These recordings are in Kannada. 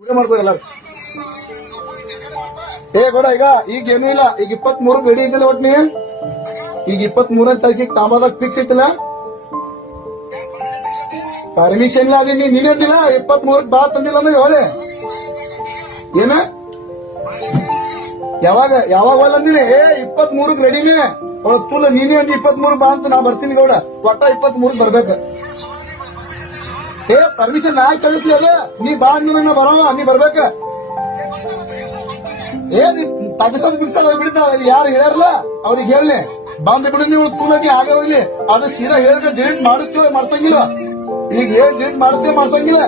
ಪೂಜೆ ಮಾಡ್ತಾರೆ ಏ ಕೊಡ ಈಗ ಈಗ ಏನೂ ಇಲ್ಲ. ಈಗ ಇಪ್ಪತ್ ಮೂರು ರೆಡಿ ಇದ್ದಿಲ್ಲ ಒಟ್ ನೀ ಈಗ ಇಪ್ಪತ್ ಮೂರನೇ ತಾರೀಕಿಗೆ ತಾಂಬಾದಾಗ ಫಿಕ್ಸ್ ಇತ್ತಲ್ಲ? ಪರ್ಮಿಷನ್ ಇಲ್ಲ ಅದೇ ನೀನ್ ನೀನಿದ್ದಿಲ್ಲ ಇಪ್ಪತ್ ಮೂರಕ್ ಬಾ ತಂದಿಲ್ಲ ಅಂದ್ರೆ ಯಾವದೇ ಏನ? ಯಾವಾಗ? ಯಾವಾಗ ಒಲ್ಲ ಅಂದಿನಿ? ಏ ಇಪ್ಪತ್ ಮೂರಕ್ ರೆಡಿನೇ ತುಲ್ಲ ನೀನೇ ಅಂದ್ ಇಪ್ಪತ್ ಮೂರ್ ಬಾ ಅಂತ ನಾ ಬರ್ತೀನಿ ಗೌಡ. ಒಟ್ಟ ಇಪ್ಪತ್ ಮೂರಕ್ ಬರ್ಬೇಕು. ಏ ಪರ್ಮಿಷನ್ ನಾ ಕಳಿಸ್ಲಿ ಅದೇ. ನೀ ಬಾ ಅಂದ್ರೆ ಬರವ, ನೀ ಬರ್ಬೇಕ. ಏ, ನೀ ಪಾಕಿಸ್ತಾನ ಬಿಡ್ಸಲ್ಲ ಬಿಡ್ತಾ ಯಾರು ಹೇಳ್ಯಾರಲ್ಲ, ಅವ್ರಿಗೆ ಹೇಳಿ ಬಂದ್ ಬಿಡು ನೀವು ಕೂಲಕ್ಕೆ ಆಗೋಗ್ಲಿ ಅದು ಸೀದಾ ಹೇಳಿದ್ರೆ ಡಿಲೀಟ್ ಮಾಡುತ್ತೇವೆ, ಮಾಡ್ಸಂಗಿಲ್ಲ. ಈಗ ಏನ್ ಡಿಲೀಟ್ ಮಾಡ್ತೇವೆ ಮಾಡ್ಸಂಗಿಲ್ಲ.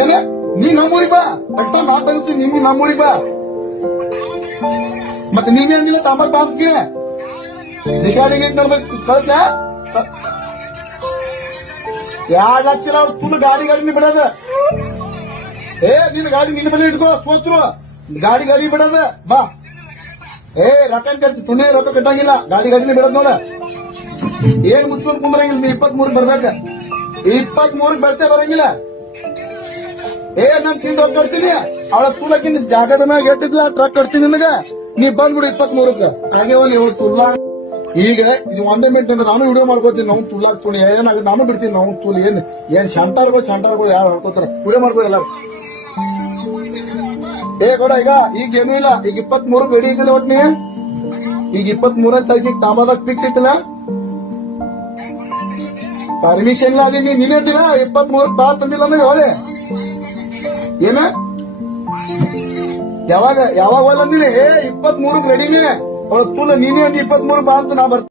ಏನ, ನೀ ನಮ್ಮೂರಿಗೆ ಬಾ. ತಕ್ಷಣ ನಾ ತಗಿಸ್ತೀನಿ ನಿಮ್ಗೆ ನಮ್ಮೂರಿಗೆ ಬಾ. ಮತ್ತೆ ನೀನೇ ಅಂದಿಲ್ಲ ತಾಂಬರ್ ಬಾಂಬ್ಗೆ ನಿಗಾಡಿಗೆ ಕಳ್ಸ ಎರಡ್ ಲಕ್ಷ ಅವ್ರ ತುಳು ಗಾಡಿ ಗಾಡಿ ಬಿಡೋದ. ಏ ನಿನ್ನ ಗಾಡಿ ನಿನ್ನ ಮನೆ ಇಟ್ಕೋ ಸೋತ್ರು. ಗಾಡಿ ಗಾಡಿ ಬಿಡೋದ. ಬಾ. ಏ, ರೊಕ್ಕ ಕಟ್ಟಿ ತುಣಿ ರೊಕ್ಕ ಕಟ್ಟಂಗಿಲ್ಲ. ಗಾಡಿ ಗಾಡಿನ ಬಿಡೋದ್ ನೋಡ. ಏನ್ ಮುಚ್ಕೊಂಡ್ ಕುಂದ್ರಂಗಿಲ್ಲ ನೀ ಇಪ್ಪತ್ ಮೂರಕ್ ಬರ್ಬೇಕ. ಇಪ್ಪತ್ ಮೂರಕ್ ಬರ್ತೇ ಬರಂಗಿಲ್ಲ. ಏ, ನಾನ್ ತಿಂದು ಹೋಗಿ ಬರ್ತೀನಿ ಅವಳ ತುಳಕಿನ ಜಾಗದ ಮ್ಯಾಗ ಎಟ್ಟಿದ್ಲ? ಟ್ರಕ್ ಕಟ್ತೀನಿ ನಿನಗ. ನೀ ಬಂದ್ಬಿಡು ಇಪ್ಪತ್ ಮೂರಕ್ಕ ಹಾಗೆ ಒಂದು ಇವಳು ತುಲ್ಲ ಈಗ ಇದು ಒಂದೇ ಮಿನಿಟ್ ಅಂದ್ರೆ ನಾನು ವಿಡಿಯೋ ಮಾಡ್ಕೋತೀನಿ, ನಾವು ತುಳ್ಳಾಕ್ ತುಳಿ ಏನಾಗ ನಾನು ಬಿಡ್ತೀನಿ, ನಾವು ತುಳಿ ಏನ್ ಏನ್ ಶಂಟಾರ್ಗಳು ಶಂಟಾರ್ಗಳು ಯಾರು ಹೇಳ್ಕೊತಾರ ವಿಡಿಯೋ ಮಾಡ್ಕೋ ಎಲ್ಲ ಏ ಕೊಡ ಈಗ ಈಗ ಏನೂ ಇಲ್ಲ, ಈಗ ಇಪ್ಪತ್ ಮೂರಕ್ ರೆಡಿ ಇದ್ದಿಲ್ಲ ಒಟ್ನಿ ಈಗ ಇಪ್ಪತ್ ಮೂರನೇ ತಾರೀಕಿಗೆ ತಾಂಬಾದಾಗ ಫಿಕ್ಸ್ ಇತ್ತಲ್ಲ ಪರ್ಮಿಷನ್ ಇಲ್ಲ, ಅದೇ ನೀನ್ ದಿನ ಇಪ್ಪತ್ ಮೂರಕ್ ಬಾ ತಂದಿಲ್ಲ ಅಂದ್ರೆ ಹೋದೆ ಏನ? ಯಾವಾಗ ಯಾವಾಗ ಹೋದಂದಿನಿ ಏ ಇಪ್ಪತ್ ಮೂರಕ್ ರೆಡಿನೇ ತುಲ್ಲ ನೀನೇ ಅಂದ್ ಇಪ್ಪತ್ ಮೂರು ಬಾ ಅಂತ ನಾ ಬರ್ತೀನಿ